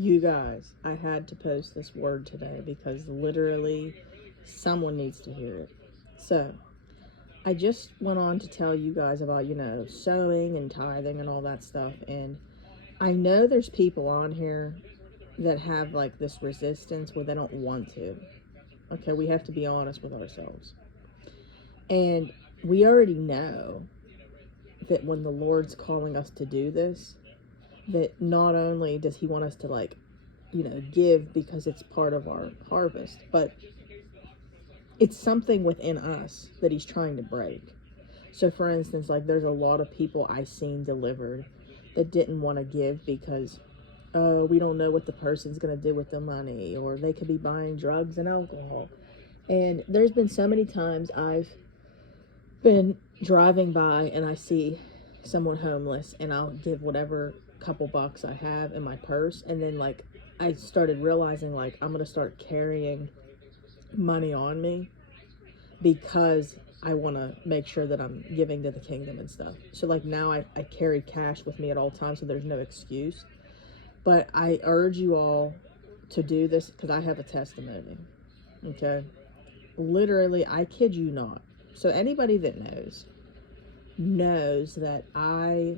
You guys, I had to post this word today because literally someone needs to hear it. So, I just went on to tell you guys about, sowing and tithing and all that stuff. And I know there's people on here that have like this resistance where they don't want to. Okay, we have to be honest with ourselves. And we already know that when the Lord's calling us to do this, that not only does He want us to give because it's part of our harvest, but it's something within us that He's trying to break. So for instance, like there's a lot of people I seen delivered that didn't want to give because, oh, we don't know what the person's going to do with the money, or they could be buying drugs and alcohol. And there's been so many times I've been driving by and I see someone homeless and I'll give whatever couple bucks I have in my purse, and then like I started realizing like I'm going to start carrying money on me because I want to make sure that I'm giving to the kingdom and stuff. So like now I carry cash with me at all times, so there's no excuse. But I urge you all to do this because I have a testimony. Okay? Literally, I kid you not. So anybody that knows that I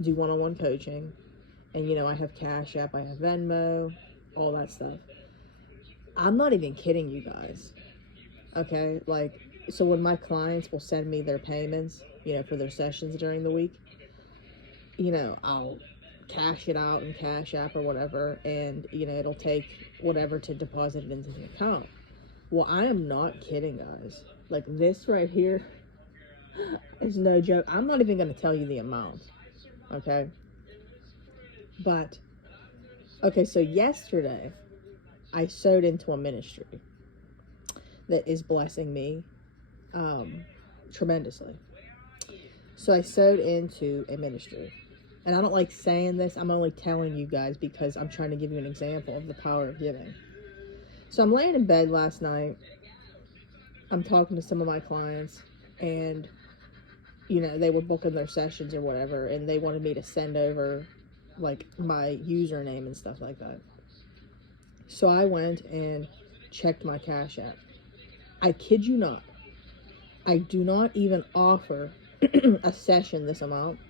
do one-on-one coaching, and I have Cash App, I have Venmo, all that stuff. I'm not even kidding you guys. Okay? Like, so when my clients will send me their payments, for their sessions during the week, I'll cash it out in Cash App or whatever, and it'll take whatever to deposit it into the account. Well, I am not kidding, guys. Like, this right here is no joke. I'm not even going to tell you the amount, okay? But okay, so yesterday I sewed into a ministry that is blessing me tremendously. So I sewed into a ministry. And I don't like saying this. I'm only telling you guys because I'm trying to give you an example of the power of giving. So I'm laying in bed last night. I'm talking to some of my clients, and they were booking their sessions or whatever, and they wanted me to send over like my username and stuff like that. So I went and checked my Cash App. I kid you not. I do not even offer a session this amount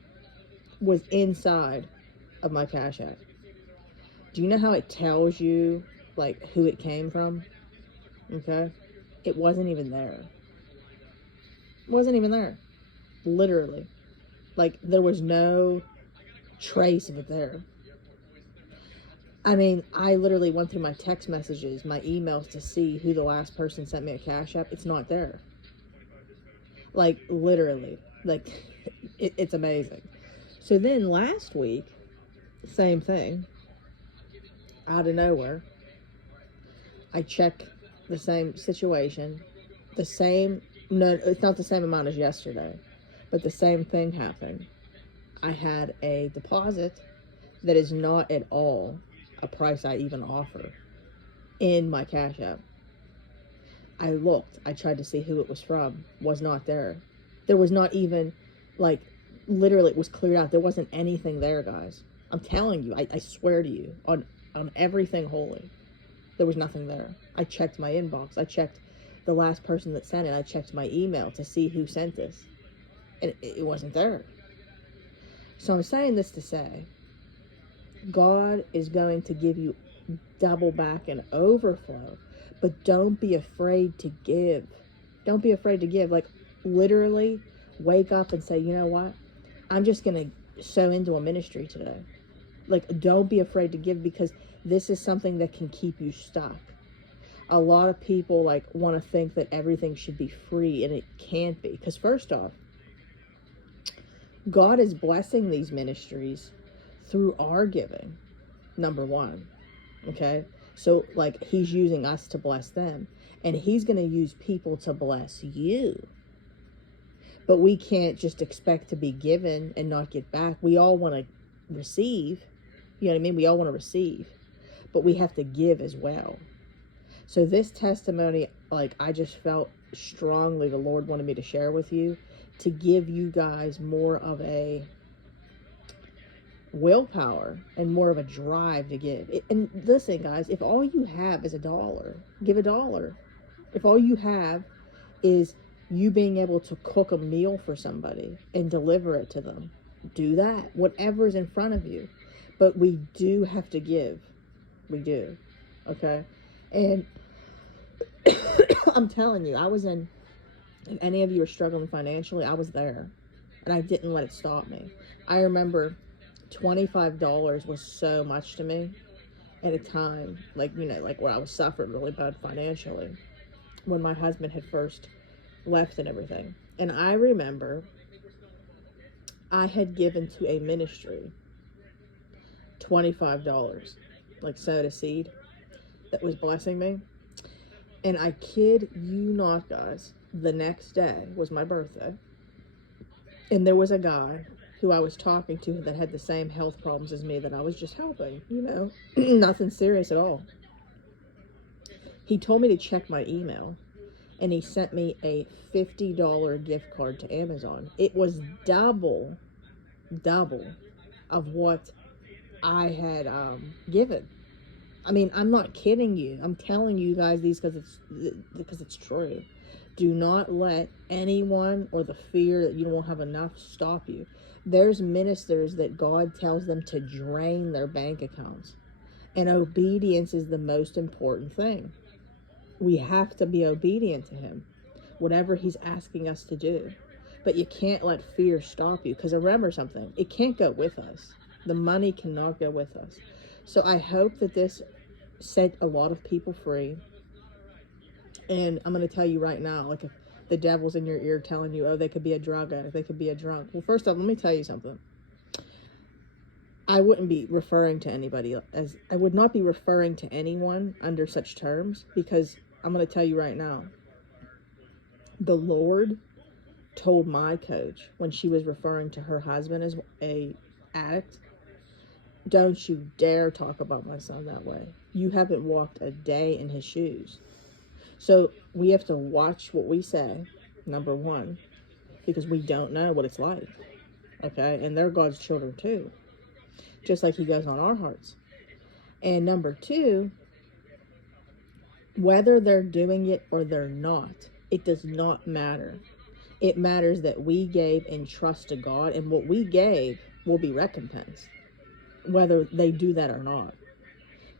was inside of my Cash App. Do you know how it tells you like who it came from? Okay? It wasn't even there. It wasn't even there. Literally. Like there was no trace of it there. I mean, I literally went through my text messages, my emails to see who the last person sent me a Cash App. It's not there. Like literally. Like it's amazing. So then last week, same thing. Out of nowhere, I check the same situation. No, it's not the same amount as yesterday, but the same thing happened. I had a deposit that is not at all a price I even offer in my Cash App. I looked, I tried to see who it was from, was not there. There was not even, like, literally it was cleared out. There wasn't anything there, guys. I'm telling you, I swear to you, on everything holy, there was nothing there. I checked my inbox. I checked the last person that sent it. I checked my email to see who sent this, and it wasn't there. So I'm saying this to say, God is going to give you double back and overflow, but don't be afraid to give. Don't be afraid to give. Like, literally wake up and say, you know what? I'm just going to sow into a ministry today. Like, don't be afraid to give, because this is something that can keep you stuck. A lot of people like want to think that everything should be free, and it can't be. Because first off, God is blessing these ministries through our giving, number one. Okay? So like He's using us to bless them, and He's going to use people to bless you. But we can't just expect to be given and not get back. We all want to receive. You know what I mean? We all want to receive, but we have to give as well. So this testimony, like, I just felt strongly the Lord wanted me to share with you, to give you guys more of a willpower and more of a drive to give. And listen, guys, if all you have is $1, give $1. If all you have is you being able to cook a meal for somebody and deliver it to them, do that. Whatever is in front of you. But we do have to give. We do. Okay? And I'm telling you, if any of you are struggling financially, I was there. And I didn't let it stop me. I remember $25 was so much to me at a time, like where I was suffering really bad financially when my husband had first left and everything. And I remember I had given to a ministry $25, like sowed a seed that was blessing me. And I kid you not, guys, the next day was my birthday. And there was a guy who I was talking to that had the same health problems as me that I was just helping, nothing serious at all. He told me to check my email, and he sent me a $50 gift card to Amazon. It was double of what I had given. I mean, I'm not kidding you. I'm telling you guys these because it's true. Do not let anyone or the fear that you won't have enough stop you. There's ministers that God tells them to drain their bank accounts. And obedience is the most important thing. We have to be obedient to him, whatever he's asking us to do. But you can't let fear stop you, because remember something, it can't go with us. The money cannot go with us. So I hope that this set a lot of people free. And I'm going to tell you right now, like if the devil's in your ear telling you, oh, they could be a drug addict, they could be a drunk. Well, first off, let me tell you something. I wouldn't be referring to anybody I would not be referring to anyone under such terms, because I'm going to tell you right now, the Lord told my coach when she was referring to her husband as a addict, don't you dare talk about my son that way. You haven't walked a day in his shoes. So we have to watch what we say, number one, because we don't know what it's like, okay? And they're God's children too, just like he goes on our hearts. And number two, whether they're doing it or they're not, it does not matter. It matters that we gave in trust to God, and what we gave will be recompensed, whether they do that or not.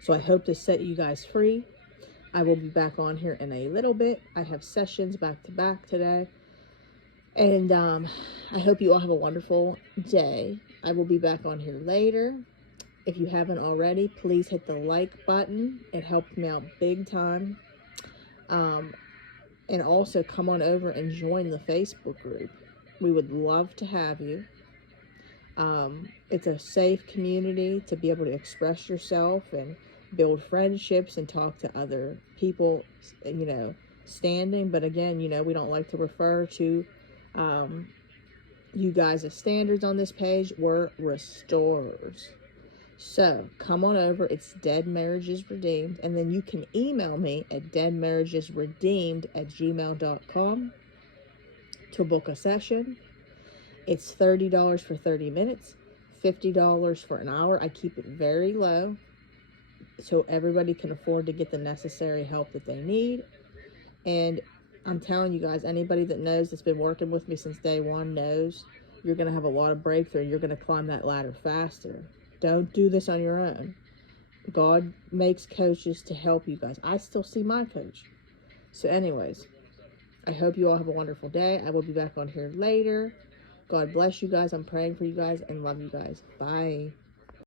So I hope to set you guys free. I will be back on here in a little bit. I have sessions back to back today. And I hope you all have a wonderful day. I will be back on here later. If you haven't already, please hit the like button. It helps me out big time. And also come on over and join the Facebook group. We would love to have you. It's a safe community to be able to express yourself and build friendships and talk to other people, standing. But again, we don't like to refer to you guys as standards on this page. We're restorers. So come on over. It's Dead Marriages Redeemed. And then you can email me at deadmarriagesredeemed@gmail.com to book a session. It's $30 for 30 minutes, $50 for an hour. I keep it very low so everybody can afford to get the necessary help that they need. And I'm telling you guys, anybody that knows that's been working with me since day one knows you're going to have a lot of breakthrough. You're going to climb that ladder faster. Don't do this on your own. God makes coaches to help you guys. I still see my coach. So anyways, I hope you all have a wonderful day. I will be back on here later. God bless you guys. I'm praying for you guys and love you guys. Bye.